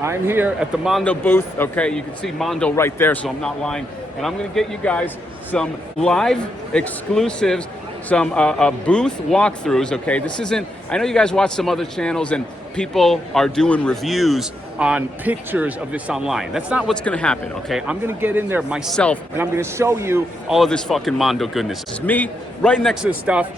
I'm here at the Mondo booth. Okay, you can see Mondo right there, so I'm not lying. And I'm gonna get you guys some live exclusives, some booth walkthroughs. Okay, this isn't, I know you guys watch some other channels and people are doing reviews on pictures of this online. That's not what's gonna happen, okay? I'm gonna get in there myself and I'm gonna show you all of this fucking Mondo goodness. It's me right next to the stuff,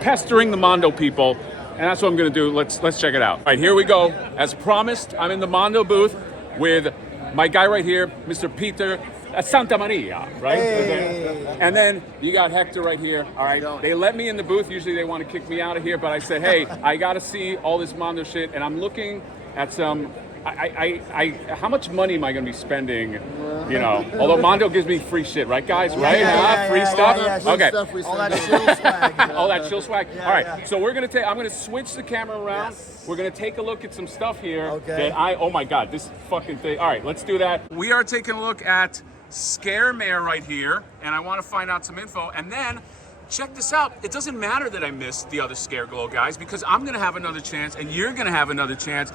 pestering the Mondo people. And that's what I'm gonna do. Let's check it out. All right, here we go. As promised, I'm in the Mondo booth with my guy right here, Mr. Peter Santa Maria, right? Hey. And then you got Hector right here. All right, they let me in the booth. Usually they want to kick me out of here, but I said, hey, I gotta see all this Mondo shit, and I'm looking at some. How much money am I gonna be spending? You know, although Mondo gives me free shit, right, guys? Right? Free stuff. Okay. All that chill swag. All that chill swag. Yeah, all right. So we're gonna take. I'm gonna switch the camera around. Yes. We're gonna take a look at some stuff here. Okay. That oh my God, this fucking thing. All right, let's do that. We are taking a look at Scaremare right here, and I want to find out some info, and then. Check this out. It doesn't matter that I missed the other Scareglow, guys, because I'm going to have another chance, and you're going to have another chance.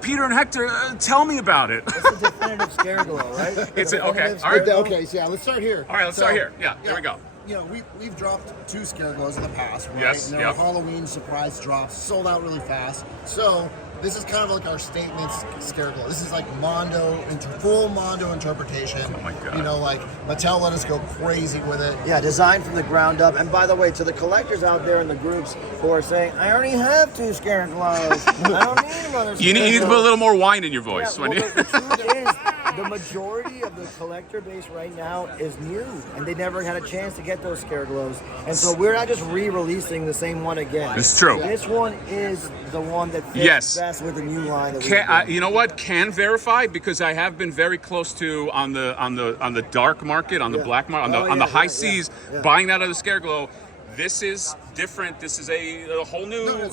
Peter and Hector, tell me about it. It's a definitive Scareglow, right? It's okay. All right. Okay, so yeah, let's start here. All right, let's start here. Yeah, there we go. You know, we've dropped 2 Scareglows in the past, right? Yes, And they're Halloween surprise drops, sold out really fast. So this is kind of like our statement Scareglow. This is like Mondo, full Mondo interpretation. Oh my God. You know, like Mattel let us go crazy with it. Yeah, designed from the ground up. And by the way, to the collectors out there in the groups who are saying, I already have 2 Scareglows. I don't need another Scareglow. You need to put a little more wine in your voice. Yeah, well, the truth is, the majority of the collector base right now is new, and they never had a chance to get those Scareglows. And so we're not just re-releasing the same one again. It's true. This one is the one that fits best with the new line. That you know what? Can verify, because I have been very close to on the dark market, on the black market, on the high seas, buying that other Scareglow. This is different. This is a whole new,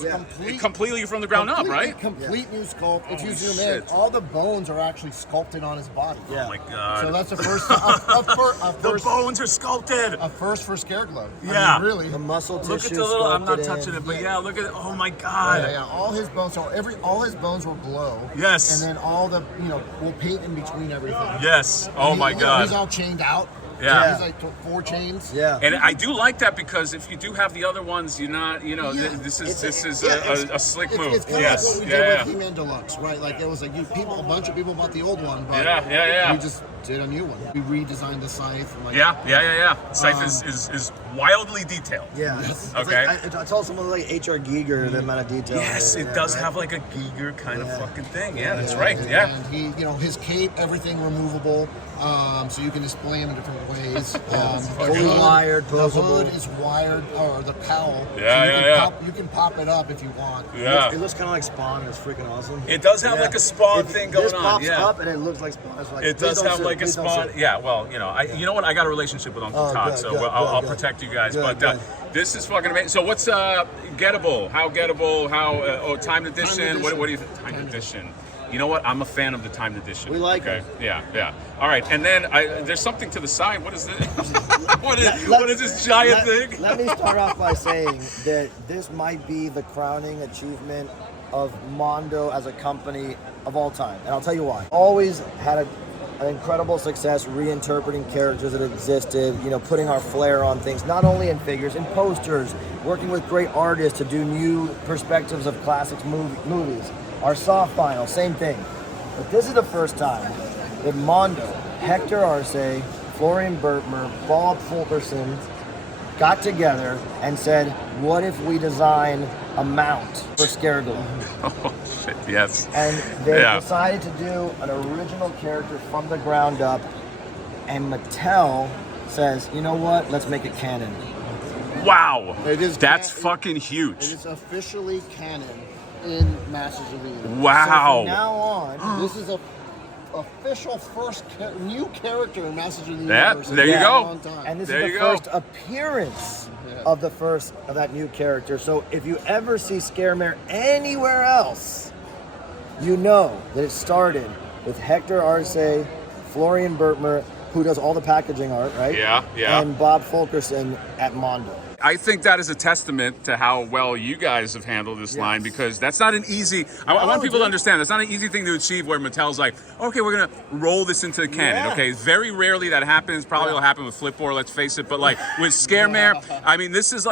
completely from the ground up, right? Complete new sculpt. If you zoom in, all the bones are actually sculpted on his body. Oh my God! So that's the first. The bones are sculpted. A first for Scareglow. Yeah, I mean, really. the muscle tissue. Look at the little. I'm not touching it, but yeah, look at it. Oh my God! Yeah. All his bones. So all his bones will glow. Yes. And then all the we'll paint in between everything. Yes. Oh my God. He's all chained out. Yeah. He's like 4 chains. Yeah. And I do like that, because if you do have the other ones, you're not, this is a slick move. It's kind of like what we did with He-Man Deluxe, right? Like it was like a bunch of people bought the old one, but we just did a new one. We redesigned the scythe. Scythe is wildly detailed. Yeah. Yes. Okay. Like, I told someone like H.R. Giger the amount of detail. Yes, it does have like a Giger kind of fucking thing. Yeah, that's right. And he, his cape, everything removable, so you can display him in different ways. Fully wired, the hood is wired, or the cowl. You can pop it up if you want. Yeah. It looks kind of like Spawn. It's freaking awesome. It does have like a Spawn thing going this on. Pops up and it looks like Spawn. It's like, it does have like a Spawn. Yeah. Well, you know what? I got a relationship with Uncle Todd, so I'll protect you guys. But this is fucking amazing. So what's gettable? How gettable? How timed edition? What do you think? Timed edition. You know what? I'm a fan of the timed edition. We like it. Yeah. All right, and then there's something to the side. What is this? what is this giant thing? Let me start off by saying that this might be the crowning achievement of Mondo as a company of all time, and I'll tell you why. Always had an incredible success reinterpreting characters that existed, putting our flair on things, not only in figures, in posters, working with great artists to do new perspectives of classics movies. Our soft vinyl, same thing. But this is the first time that Mondo, Hector Arce, Florian Bertmer, Bob Fulkerson got together and said, what if we design a mount for Scareglow? Oh, shit, yes. And they decided to do an original character from the ground up, and Mattel says, you know what, let's make it canon. Wow. That's fucking huge. It is officially canon in Masters of the Universe. Wow. So from now on, this is a official first new character in Masters of the Universe. There you go. And this is the first appearance of that new character. So if you ever see Scaremare anywhere else, you know that it started with Hector Arce, Florian Bertmer, who does all the packaging art, right? Yeah. And Bob Fulkerson at Mondo. I think that is a testament to how well you guys have handled this line, because that's not an easy. I want people to understand that's not an easy thing to achieve. Where Mattel's like, okay, we're gonna roll this into the canon. Yeah. Okay, very rarely that happens. Probably will happen with Flipboard. Let's face it. But like with Scaremare, I mean, this is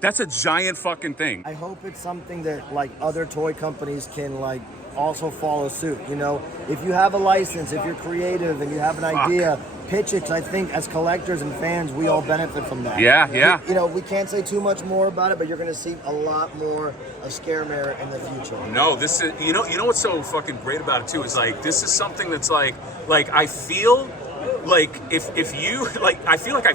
that's a giant fucking thing. I hope it's something that like other toy companies can like also follow suit. You know, if you have a license, if you're creative and you have an idea, pitch it. 'Cause I think as collectors and fans, we all benefit from that. Yeah. You know, we can't say too much more about it, but you're going to see a lot more of Scaremare in the future. No, this is you know what's so fucking great about it too is like this is something that's like I feel like if you like I feel like I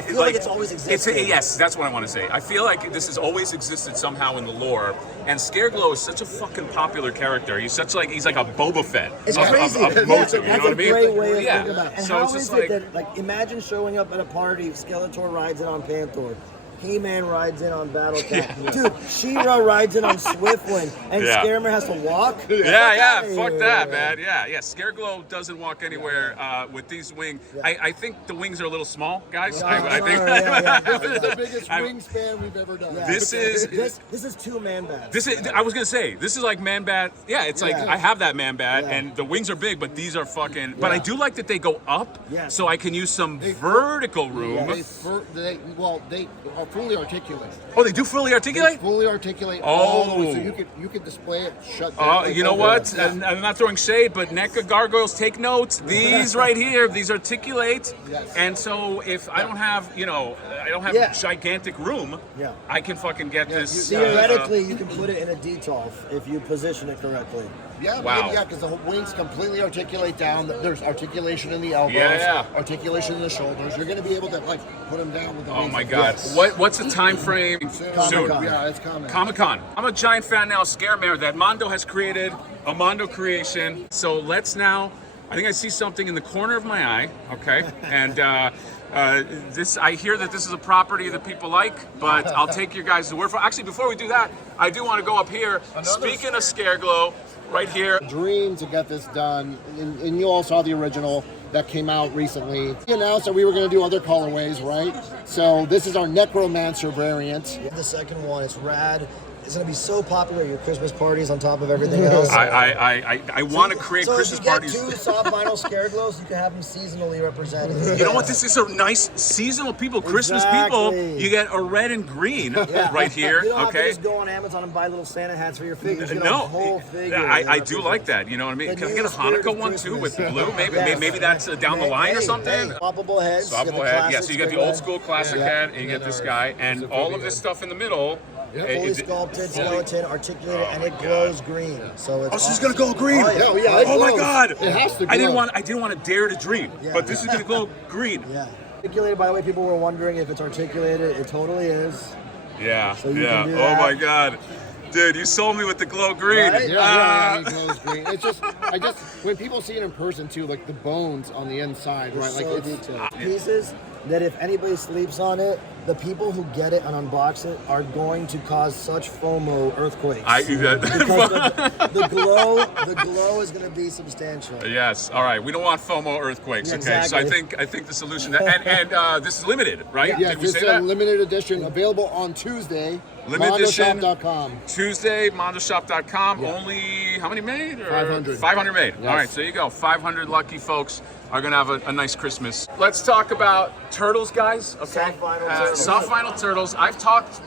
feel like it's always existed. Yes, that's what I want to say. I feel like this has always existed somehow in the lore. And Scareglow is such a fucking popular character. He's like a Boba Fett. It's of crazy. Motu, you know what I mean? That's a great way of Yeah. thinking about it. And So how it's just is it that, like, imagine showing up at a party, Skeletor rides in on Panther, He-Man rides in on Battle Cat. Dude, She-Ra rides in on Swiftwind, and Scaremare has to walk? Fuck that, man. Yeah. Scareglow doesn't walk anywhere with these wings. I think the wings are a little small, guys. I think This is the biggest wingspan we've ever done. This is two man bats. I was gonna say this is like man bat. Yeah, it's like I have that man bat, and the wings are big, but these are fucking. But I do like that they go up, so I can use some vertical room. They are fully articulated. Oh, they do fully articulate? They fully articulate Oh. all the way, so you could display it shut down. You know what? And I'm not throwing shade, but NECA gargoyles, take notes. These right here, these articulate. Yes. And so if I don't have, gigantic room, I can fucking get this. Theoretically, you can put it in a detolf if you position it correctly. Yeah, wow. Because the wings completely articulate down. There's articulation in the elbows, articulation in the shoulders. You're going to be able to like put them down with the wings. Oh my God! What's the time frame? Soon. Yeah, it's coming. Comic-Con. I'm a giant fan now of Scaremare that Mondo has created, a Mondo creation. So let's now. I think I see something in the corner of my eye. Okay, and. I hear that this is a property that people like, but I'll take your guys' word for it. Actually, before we do that, I do want to go up here. Speaking of Scareglow, right here. Dream to get this done, and you all saw the original that came out recently. We announced that we were going to do other colorways, right? So this is our Necromancer variant. The second one, it's rad. It's going to be so popular at your Christmas parties on top of everything else. I want to create Christmas parties. So if you get two soft vinyl Scareglows, you can have them seasonally represented. You know what? This is a nice seasonal people, Christmas people. You get a red and green right here. You don't have to Okay. just go on Amazon and buy little Santa hats for your figures. You get No, a whole figure. I do like that. You know what I mean? Can I get a Hanukkah one too with blue? Maybe that's down the line or something. Swappable heads. Swappable head. Yeah. So you got the old school classic head, and you get this guy, and all of this stuff in the middle. Fully sculpted skeleton, articulated, and it glows green. So it's. She's gonna go green. Oh my God! It has to. I didn't want to dare to dream, but this is gonna glow green. Yeah. Articulated. By the way, people were wondering if it's articulated. It totally is. Yeah. So you can do Oh that. my God. Dude, you sold me with the glow green. Right? Yeah, it glows green. It's just, when people see it in person too, like the bones on the inside, right? Like So it's detailed. Pieces that if anybody sleeps on it, the people who get it and unbox it are going to cause such FOMO earthquakes. That. Because the glow is going to be substantial. Yes. All right. We don't want FOMO earthquakes. Okay. Exactly. So I think the solution and this is limited, right? yeah, Did we it's say a that? limited edition available on Tuesday. Limited edition. Mondoshop.com. Tuesday, Mondoshop.com. Only how many made? 500. 500 made. Yes. All right, so there you go. 500 lucky folks are gonna have a nice Christmas. Let's talk about turtles, guys. Okay. Soft vinyl turtles. Soft vinyl turtles. I've talked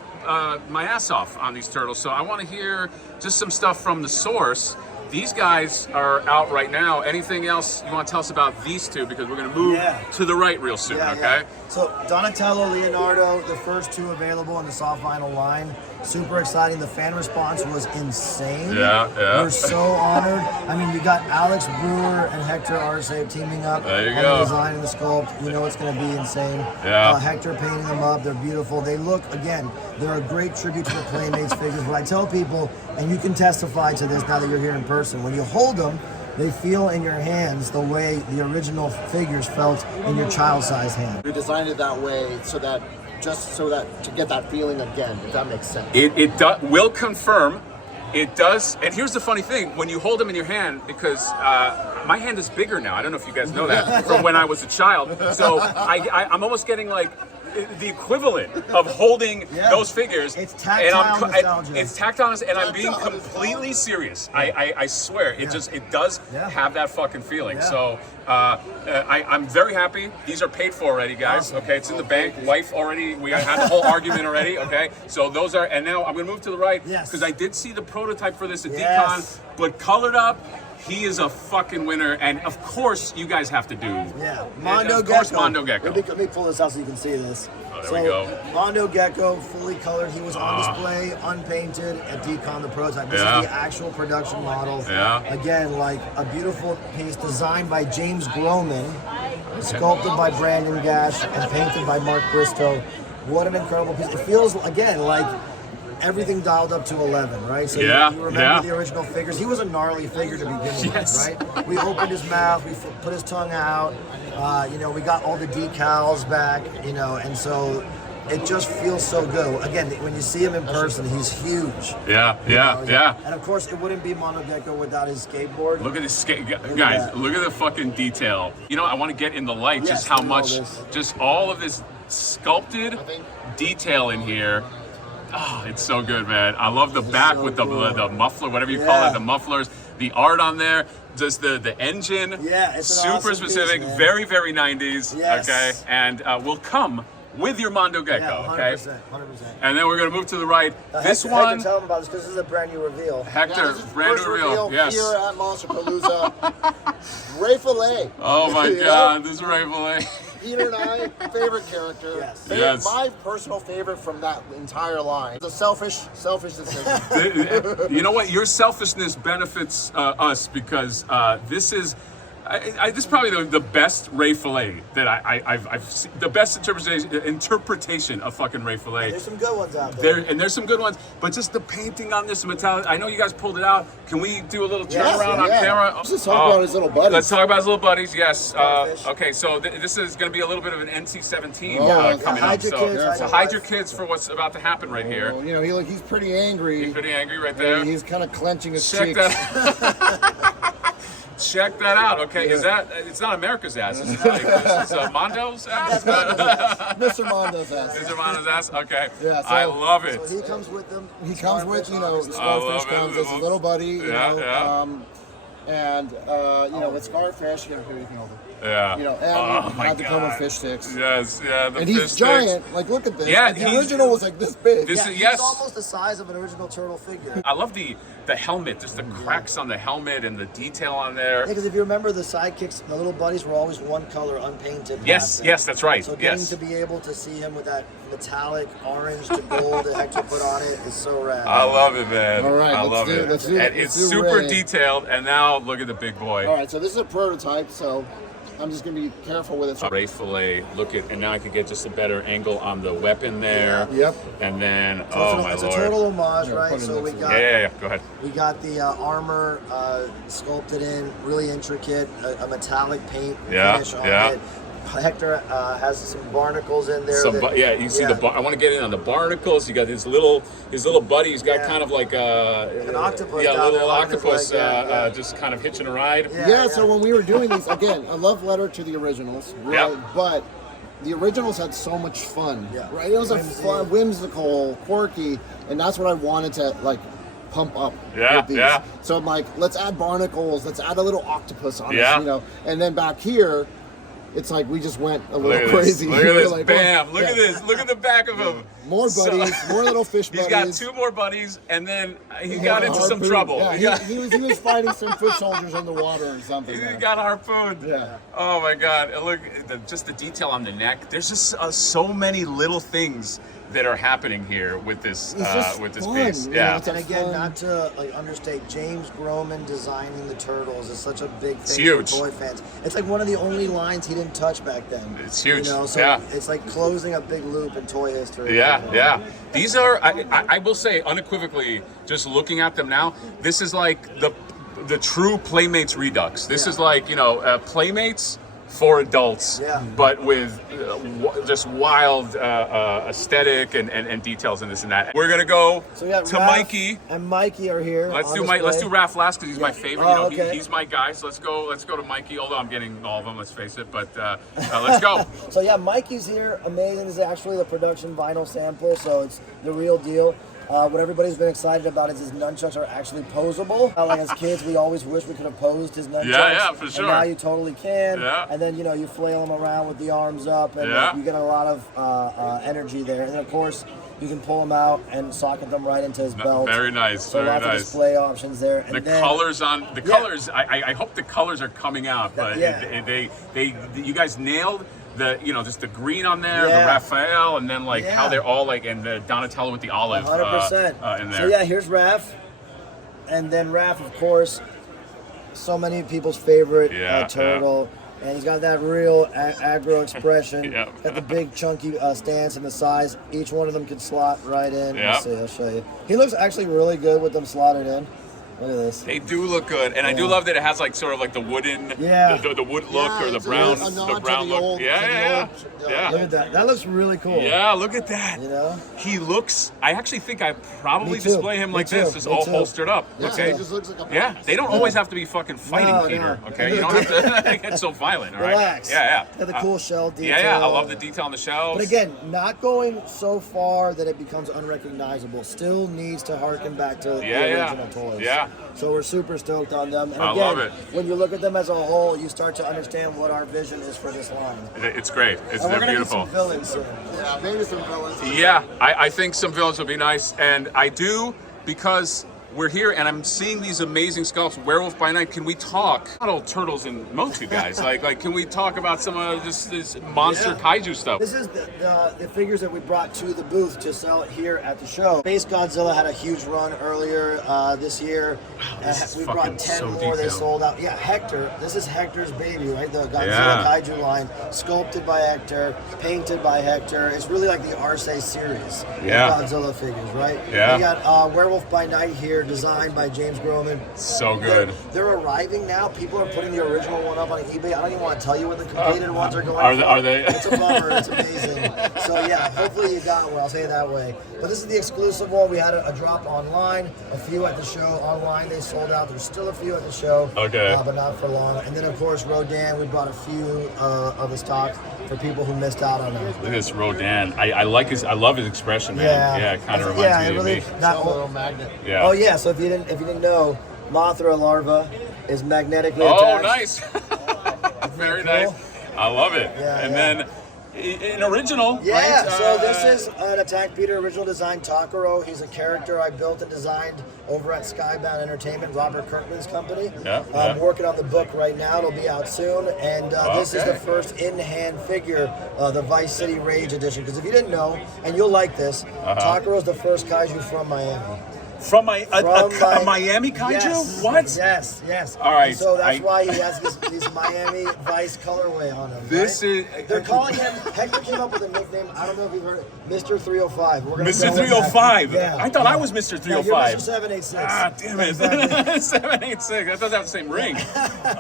my ass off on these turtles, so I want to hear just some stuff from the source. These guys are out right now. Anything else you want to tell us about these two? Because we're going to move to the right real soon, okay? So Donatello, Leonardo, the first two available in the soft vinyl line. Super exciting. The fan response was insane. Yeah. We're so honored. I mean, you got Alex Brewer and Hector Arce teaming up There you on go. the design and the sculpt. You know it's going to be insane. Yeah. Hector painting them up. They're beautiful. They look, again, they're a great tribute to the Playmates figures. But I tell people, and you can testify to this now that you're here in person, when you hold them, they feel in your hands the way the original figures felt in your child-sized hand. We designed it that way so that to get that feeling again, if that makes sense. It will confirm. It does. And here's the funny thing: when you hold them in your hand, because my hand is bigger now. I don't know if you guys know that from when I was a child. So I'm almost getting like the equivalent of holding those figures. It's tactile nostalgia. It's tactile, and I'm being completely serious. I swear, it does have that fucking feeling. Yeah. So I'm very happy. These are paid for already, guys. Okay, it's in the bank. Wife already. We had the whole argument already. Okay, so those are, and now I'm gonna move to the right because I did see the prototype for this at Decon, but colored up. He is a fucking winner, and of course, you guys have to do. Yeah, Mondo of course, Gecko. Mondo Gecko. Let me pull this out so you can see this. Oh, there we go. Mondo Gecko, fully colored. He was on display, unpainted at Decon, the prototype. This is the actual production model. Yeah. Again, like a beautiful piece designed by James Groman, sculpted by Brandon Gash, and painted by Mark Bristow. What an incredible piece. It feels, again, like everything dialed up to 11, right? So you remember the original figures. He was a gnarly figure to begin with, right? We opened his mouth, we put his tongue out, we got all the decals back, and so it just feels so good. Again, when you see him in person, he's huge. Yeah. And of course, it wouldn't be Mondo Gecko without his skateboard. Look at this guys, look at the fucking detail. I want to get in the light just how much, just all of this sculpted detail in here. Oh, it's so good, man. I love the back with the muffler, whatever you call it, the mufflers, the art on there, just the engine. Yeah, it's super awesome specific, piece, very, very 90s. Yes. Okay, and will come with your Mondo Gecko. Yeah, 100%, okay, 100%. And then we're gonna move to the right. This Hector, one, tell them about this because this is a brand new reveal. Hector, this is the brand first new reveal. Yes. Here at Monsterpalooza. Ray Filet. Oh my God, this is Ray Filet. Peter and I, favorite character. Yes. My personal favorite from that entire line. It's a selfish decision. You know what? Your selfishness benefits us because this is. This is probably the best Ray Filet that I've seen, the best interpretation of fucking Ray Filet. There's some good ones out there. There's some good ones, but just the painting on this metallic. I know you guys pulled it out. Can we do a little turnaround on camera? Let's talk about his little buddies. Let's talk about his little buddies. Yes. Okay. So this is going to be a little bit of an NC-17 coming up. So hide your kids for what's about to happen right here. He's pretty angry. He's pretty angry right there. He's kind of clenching his cheeks. Check that out. Okay, is that? It's not America's ass. This is Mondo's ass. Mr. Mondo's ass. Mr. Mondo's ass. Okay. Yeah, so, I love it. So he comes with them. He comes with Scarfish comes as his little buddy. With Scarfish, you can hold him. Yeah. And had to come with fish sticks. Yes. Yeah. And he's giant. Like, look at this. Yeah. The original was like this big. He's almost the size of an original turtle figure. I love the helmet, just the cracks on the helmet and the detail on there. Because if you remember, the sidekicks, the little buddies were always one color, unpainted. Yes, that's right. So getting to be able to see him with that metallic orange to gold that Hector put on it is so rad. I love it, man. All right, I love it. And it's super detailed. And now look at the big boy. All right, so this is a prototype, so I'm just going to be careful with it. Ray Filet, and now I can get just a better angle on the weapon there. Yep. And then, It's a total homage, right? So we got. Yeah. Go ahead. We got the armor sculpted in, really intricate, a metallic paint finish on it. Hector has some barnacles in there. You see the. I want to get in on the barnacles. You got his little buddy. He's got kind of like an octopus. Yeah, a little octopus, just kind of hitching a ride. So when we were doing these, again, a love letter to the originals, right? But the originals had so much fun, right? It was fun, whimsical, quirky, and that's what I wanted to pump up with these. So I'm like, let's add barnacles, let's add a little octopus on this, and then back here. It's like we just went a little crazy. Look at this, bam! Look at this. Look at the back of him. More buddies, more little fish buddies. He's got 2 more buddies, and then he got into some trouble. Yeah, he was fighting some foot soldiers underwater or something. He got harpooned. Yeah. Oh my God! Look, just the detail on the neck. There's just so many little things that are happening here with this piece. Yeah. And again, not to understate, James Groman designing the turtles is such a big thing it's huge. for toy fans. It's like one of the only lines he didn't touch back then. It's huge. It's like closing a big loop in toy history. Yeah. These are, I will say unequivocally, just looking at them now, this is like the true Playmates Redux. This is like, Playmates for adults, Yeah. but with just wild aesthetic and details and this and that. We're gonna go So we got to Raph Mikey. and Mikey are here. Let's on do display. Raph last because he's my favorite. Oh, You know, okay. he's my guy. So let's go to Mikey. Although I'm getting all of them, let's face it. But let's go. So yeah, Mikey's here. Amazing. This is actually the production vinyl sample, so it's the real deal. What everybody's been excited about is his nunchucks are actually posable. Like as kids, we always wish we could have posed his nunchucks. Yeah, for sure. And now you totally can. Yeah. And then, you know, you flail them around with the arms up, and Yeah. you get a lot of energy there. And then, of course, you can pull them out and socket them right into his belt. Very nice. So very lots of nice. display options there. And The then, colors on the colors. I hope the colors are coming out, but Yeah. they you guys nailed the just the green on there, Yeah. the Raphael, and then like how Yeah. they're all like and the Donatello with the olive 100%. in there. So yeah, here's Raph, and then Raph, of course, so many people's favorite Yeah, turtle, and he's got that real aggro expression. Yeah. Got the big chunky stance and the size. Each one of them could slot right in. Yeah. Let's see, I'll show you. He looks actually really good with them slotted in. Look at this. They do look good, and I do love that it has like sort of like the wooden, Yeah. the wood look Yeah, or the it's brown, a nod the to brown the look. old- Yeah, to the yeah, old, yeah. Look at that. That looks really cool. Yeah, look at that. You know? He looks. I actually think I probably Me too. display him Me like too. this, just Me all too. holstered up. Yeah, Okay. he just looks like a Yeah, they don't always have to be fucking fighting, No, Peter. no. Okay, you don't have to get so violent. All right. Relax. Yeah, Got the cool shell detail. Yeah, I love the detail on the shells. But again, not going so far that it becomes unrecognizable. Still needs to harken back to the original toys. Yeah. So we're super stoked on them. And I again, love it. when you look at them as a whole, you start to understand what our vision is for this line. It's great. And we're They're gonna beautiful. need some villains soon. Yeah, maybe some villains. Yeah, I think some villains will be nice, and I do because we're here and I'm seeing these amazing sculpts. Werewolf by Night. Can we talk about turtles and Motu guys? like, can we talk about some of this monster kaiju stuff? This is the figures that we brought to the booth to sell here at the show. Space Godzilla had a huge run earlier this year. This is We fucking brought 10 so more. They detailed. sold out. Yeah, Hector. This is Hector's baby, right? The Godzilla Yeah. Kaiju line, sculpted by Hector, painted by Hector. It's really like the Arce series. of Yeah. Godzilla figures, right? Yeah. We got Werewolf by Night here, designed by James Groman. So good. They're arriving now. People are putting the original one up on eBay. I don't even want to tell you what the completed ones are going for. Are they? It's a bummer. It's amazing. So yeah, hopefully you got one. I'll say it that way. But this is the exclusive one. We had a drop online, a few at the show. Online they sold out. There's still a few at the show. Okay. But not for long. And then of course Rodan. We brought a few of the stock for people who missed out on them. Look at this Rodan. I love his expression, man. Yeah, it kind of reminds me of me. Not A little magnet. Yeah. Oh yeah. So if you didn't know, Mothra larva is magnetically Oh, attached. nice. Very cool? nice. I love it. Yeah, and yeah. then an original, Yeah, right? so this is an Attack Peter original design, Takaro. He's a character I built and designed over at Skybound Entertainment, Robert Kirkman's company. Yeah, I'm yeah. working on the book right now. It'll be out soon. And this is Okay. the first in-hand figure, the Vice City Rage edition. Because if you didn't know, and you'll like this, Takaro is the first kaiju from Miami. From a Miami kaiju? Yes, What? Yes. All right, And so that's I- why he has this Miami Vice colorway on him. This right? is- They're calling him. Hector came up with a nickname. I don't know if you've heard it. Mr. 305. We're gonna Mr. go with that. 305. Yeah. I thought I was Mr. No, you're 305. Mr. 786. Ah, damn it. Exactly. 786. That doesn't have the same ring.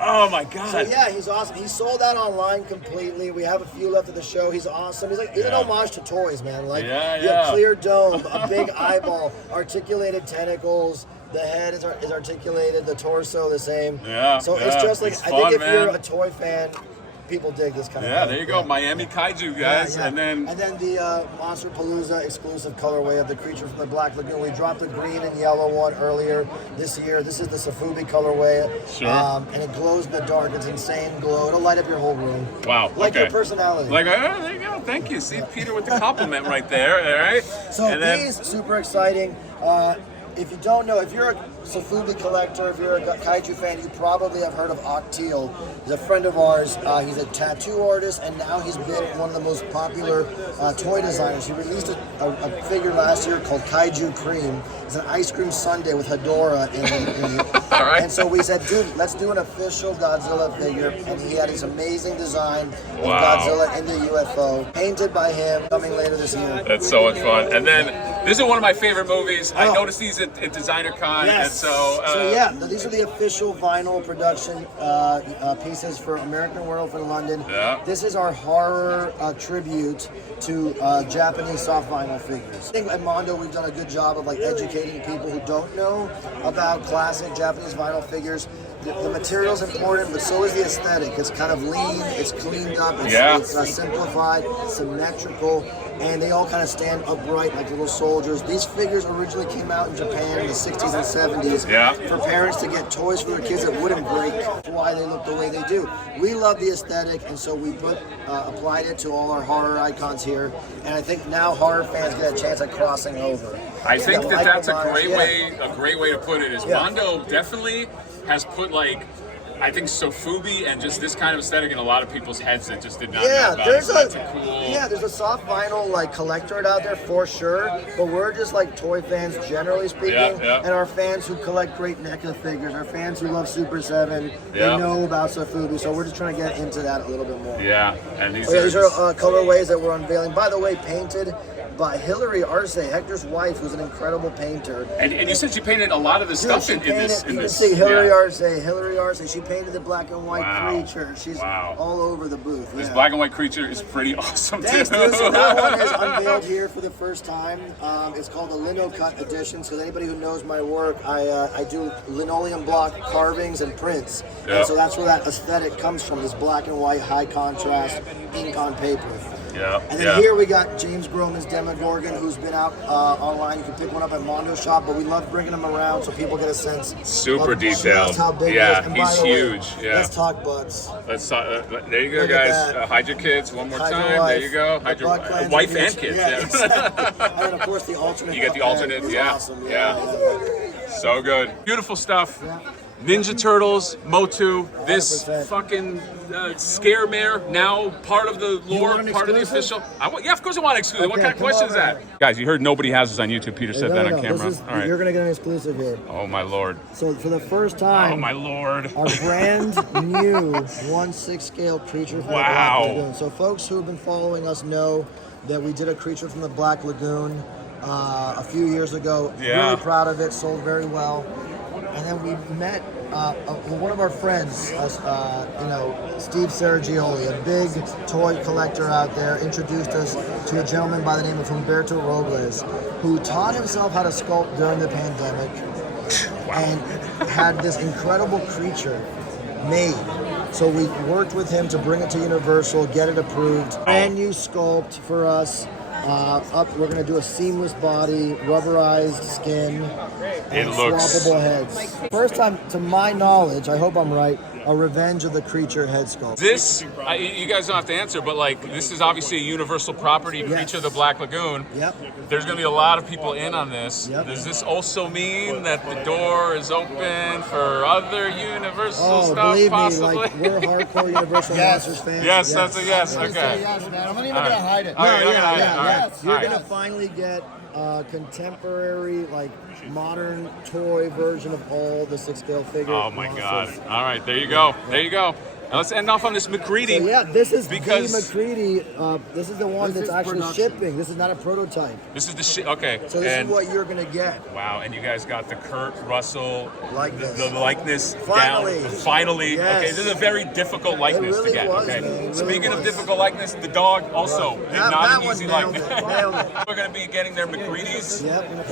Oh my So God. yeah, he's awesome. He sold out online completely. We have a few left at the show. He's awesome. He's an Yeah. homage to toys, man. Like Yeah, you have yeah. clear dome, a big eyeball, articulated tentacles. The head is articulated. The torso the same. Yeah, So it's yeah. just like It's I think fun, if you're man. a toy fan, people dig this kind of Yeah, thing. there you go. Miami kaiju, guys. Yeah. And then the Monsterpalooza exclusive colorway of the creature from the Black Lagoon. We dropped the green and yellow one earlier this year. This is the Safubi colorway. Sure. And it glows in the dark. It's insane glow. It'll light up your whole room. wow. Like okay. your personality. Like, there you go. Thank you. See, Peter with the compliment right there. All right. So and then, these super exciting. If you don't know, if you're a Safubi collector, if you're a kaiju fan, you probably have heard of Octeal. He's a friend of ours. He's a tattoo artist, and now he's been one of the most popular toy designers. He released a figure last year called Kaiju Cream. It's an ice cream sundae with Hedora in it. all right. And so we said, dude, let's do an official Godzilla figure. And he had his amazing design of Wow. Godzilla in the UFO, painted by him, coming later this year. That's so much fun. And then this is one of my favorite movies. I Oh. noticed these at Designer Con, Yes. and So yeah, these are the official vinyl production pieces for American World for London. Yeah. This is our horror tribute to Japanese soft vinyl figures. I think at Mondo we've done a good job of like educating people who don't know about classic Japanese vinyl figures. The material's important, but so is the aesthetic. It's kind of lean, it's cleaned up, it's simplified, symmetrical, and they all kind of stand upright like little soldiers. These figures originally came out in Japan in the 60s and 70s for parents to get toys for their kids that wouldn't break. That's why they look the way they do. We love the aesthetic, and so we applied it to all our horror icons here, and I think now horror fans get a chance at crossing over. I think that's a great way to put it. Is Mondo definitely has put like, I think Sofubi and just this kind of aesthetic in a lot of people's heads that just did not know about it. So that's a cool... there's a soft vinyl like collectorate out there for sure, but we're just like toy fans generally speaking, and our fans who collect great NECA figures, our fans who love Super 7, they know about Sofubi, so we're just trying to get into that a little bit more. Yeah, and these are colorways that we're unveiling. By the way, painted by Hilary Arce, Hector's wife, who's an incredible painter. And you said she painted a lot of the stuff in this. You can see Hilary Arce, she painted the black and white creature. She's all over the booth. This black and white creature is pretty awesome too. So that one is unveiled here for the first time. It's called the Lino Cut Edition. So anybody who knows my work, I do linoleum block carvings and prints. And so that's where that aesthetic comes from, this black and white, high contrast, ink on paper. And then here we got James Groman's Demogorgon, who's been out online. You can pick one up at Mondo Shop, but we love bringing them around so people get a sense. Super detailed. How big it is. And he's huge. Let's talk butts. Let's talk. There you go, guys. Hide your kids one more time. There you go. Hide your wife and kids. Exactly. And then, of course, the alternate. You get the alternate. Awesome. So good. Beautiful stuff. Ninja Turtles, Motu, this 100%. fucking scare mare, now part of the lore, part of the official. Of course I want exclusive. What kind of question is that? Guys, you heard nobody has this on YouTube. Peter said that on camera. All right. You're going to get an exclusive here. Oh, my Lord. So for the first time, oh, my Lord. our brand new 1/6 scale creature from the Black Lagoon. So folks who have been following us know that we did a creature from the Black Lagoon a few years ago. Really proud of it, sold very well. And then we met one of our friends, Steve Sergioli, a big toy collector out there, introduced us to a gentleman by the name of Humberto Robles, who taught himself how to sculpt during the pandemic and had this incredible creature made. So we worked with him to bring it to Universal, get it approved. Brand new sculpt for us. We're going to do a seamless body, rubberized skin, and swappable heads. First time, to my knowledge, I hope I'm right, a Revenge of the Creature head sculpt. This, you guys don't have to answer, but like, this is obviously a Universal property, Creature of the Black Lagoon. Yep. There's going to be a lot of people in on this. Yep. Does this also mean that the door is open for other Universal stuff, believe possibly? me, like, we're hardcore Universal Monsters fans. Yes, that's a yes, okay. Yes, man. I'm not even going to hide it. You're going to finally get contemporary, like, modern toy version of all the 6-scale figures. Oh my God. All right, there you go. There you go. Now let's end off on this McCready. So this is the McCready. This is the one that's actually shipping. This is not a prototype. This is the shit. Okay. So this is what you're gonna get. Wow, and you guys got the Kurt Russell likeness. The likeness Finally. down. Finally. Yes. Okay, this is a very difficult likeness really to get. Was, okay. Man. Speaking of difficult likeness, the dog also is not an easy likeness. Nailed it. We're gonna be getting their McCready's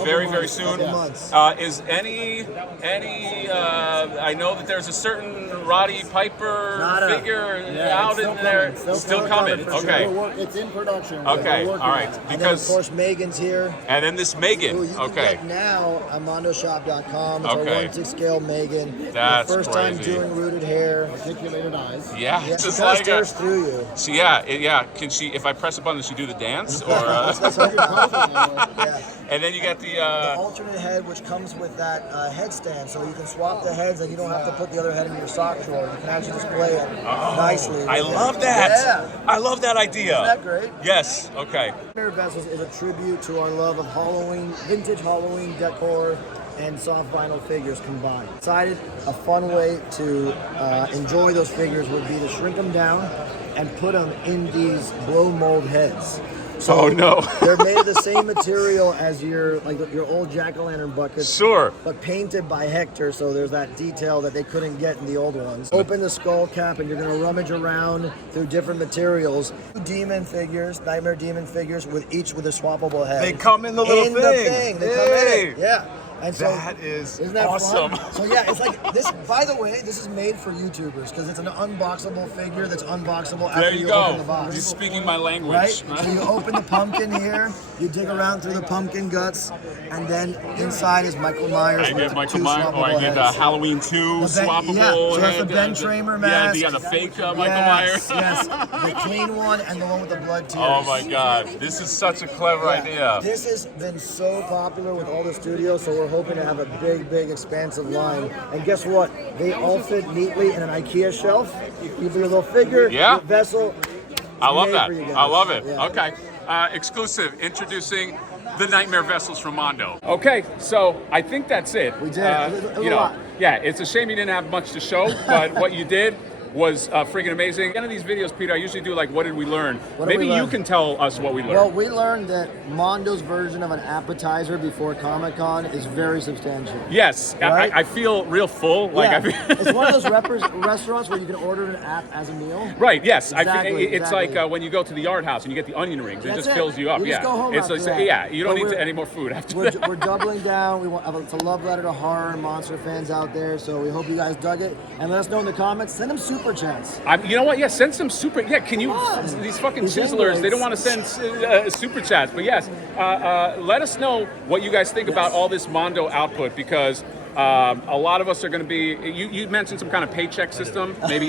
very very soon. Is any I know that there's a certain Roddy Piper figure out in there. Still coming. Okay. It's in production. Okay. All right. Because and then, of course, Megan's here. And then this Megan. Who you can get now at mondoshop.com. It's our 1/6 scale Megan. That's first crazy. time doing rooted hair, articulated eyes. Yeah. She just kind of like stares through you. So can she? If I press a button, does she do the dance? Or that's what you're And then you got the alternate head, which comes with that headstand, so you can swap the heads, and you don't have to put the other head in your sock drawer. You can actually display it nicely. I love that. Yeah. I love that idea. Isn't that great? Yes. Okay. Mirror Vessels is a tribute to our love of Halloween, vintage Halloween decor, and soft vinyl figures combined. Decided a fun way to enjoy those figures would be to shrink them down and put them in these blow mold heads. So Oh, no. they're made of the same material as your old jack-o'-lantern buckets. Sure. But painted by Hector, so there's that detail that they couldn't get in the old ones. Open the skull cap and you're gonna rummage around through different materials. Demon figures, Nightmare Demon figures, each with a swappable head. They come in the little in the thing. They come in it. Yeah. And so, That is isn't that awesome. fun? So yeah, it's like this. By the way, this is made for YouTubers because it's an unboxable figure that's unboxable after There you open the go. box. You're speaking my language. Right? So you open the pumpkin here, you dig around through the pumpkin guts, and then inside is Michael Myers. I with get the Michael two Myers, or I swappable get heads. Halloween 2 swappable. Yeah, so that's the head, Ben Tramer mask. Yeah, the fake Michael Yes, Myers. yes, the clean one and the one with the blood tears. Oh my God, this is such a clever idea. This has been so popular with all the studios, so we're hoping to have a big expansive line. And guess what? They all fit neatly in an IKEA shelf. You put your little figure, your vessel. I love made that. for you guys. I love it. Yeah. Okay, exclusive, introducing the Nightmare Vessels from Mondo. Okay, so I think that's it. We did. It was you a know, lot. yeah, it's a shame you didn't have much to show, but what you did was freaking amazing. At the end of these videos, Peter, I usually do like, what did we learn? What did Maybe we you learn? can tell us what we learned. Well, we learned that Mondo's version of an appetizer before Comic-Con is very substantial. Yes, Right? I feel real full. Like I feel It's one of those restaurants where you can order an app as a meal. Right, yes. Exactly, It's exactly. like when you go to the Yard House and you get the onion rings. It That's just fills you up. You yeah. just go home it's after that. yeah, you don't But need we're- any more food after We're that. doubling down. It's a love letter to horror and monster fans out there. So we hope you guys dug it. And let us know in the comments. Send them super chats. You know what? Yeah, send some super. Yeah, can you? Come on. These fucking These chiselers, they don't invites. want to send super chats. But yes, let us know what you guys think about all this Mondo output because a lot of us are going to be. You mentioned some kind of paycheck system, maybe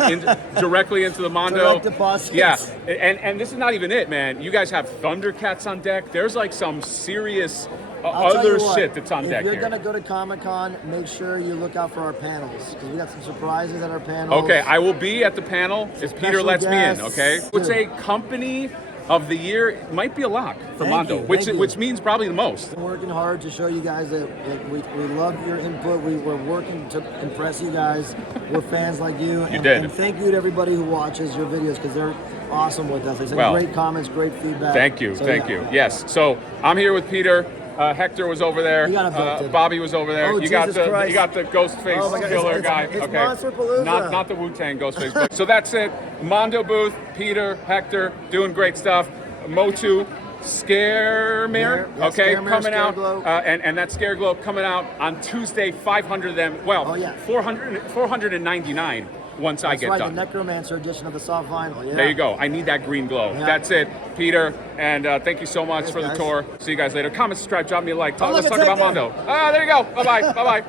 directly into the Mondo. Direct deposits. Yeah, and this is not even it, man. You guys have Thundercats on deck. There's like some serious I'll tell other you what, shit that's on deck If you're here. going to go to Comic-Con, make sure you look out for our panels because we got some surprises at our panels. Okay, I will be at the panel if Peter special lets me in, guests. okay? Would say company of the year it might be a lock for Thank Mondo, you, which thank you. which means probably the most. We're working hard to show you guys that we love your input. We're working to impress you guys. We're fans like you. And, did. and thank you to everybody who watches your videos because they're awesome with us. They send Well, great comments, great feedback. Thank you, So, thank yeah. you. Yes, so I'm here with Peter. Hector was over there. You got abducted. Bobby was over there. Oh, you got Jesus Christ. you got the Ghostface Oh my God, killer it's guy. okay, Monsterpalooza. not the Wu-Tang Ghostface. But, so that's it. Mondo booth. Peter, Hector, doing great stuff. Motu. Scare Mirror, Yeah, okay, Scare Mirror, coming Scare out, Glow. and that Scare Glow coming out on Tuesday. 500 of them. Well, Oh, yeah. 499 once I That's get right, done. the Necromancer edition of the soft vinyl. Yeah. There you go. I need that green glow. Yeah. That's it, Peter. And thank you so much Thanks, for the guys. tour. See you guys later. Comment, subscribe, drop me a like. Oh, Let's look, talk it's about Hector. Mondo. There you go. Bye bye. Bye bye.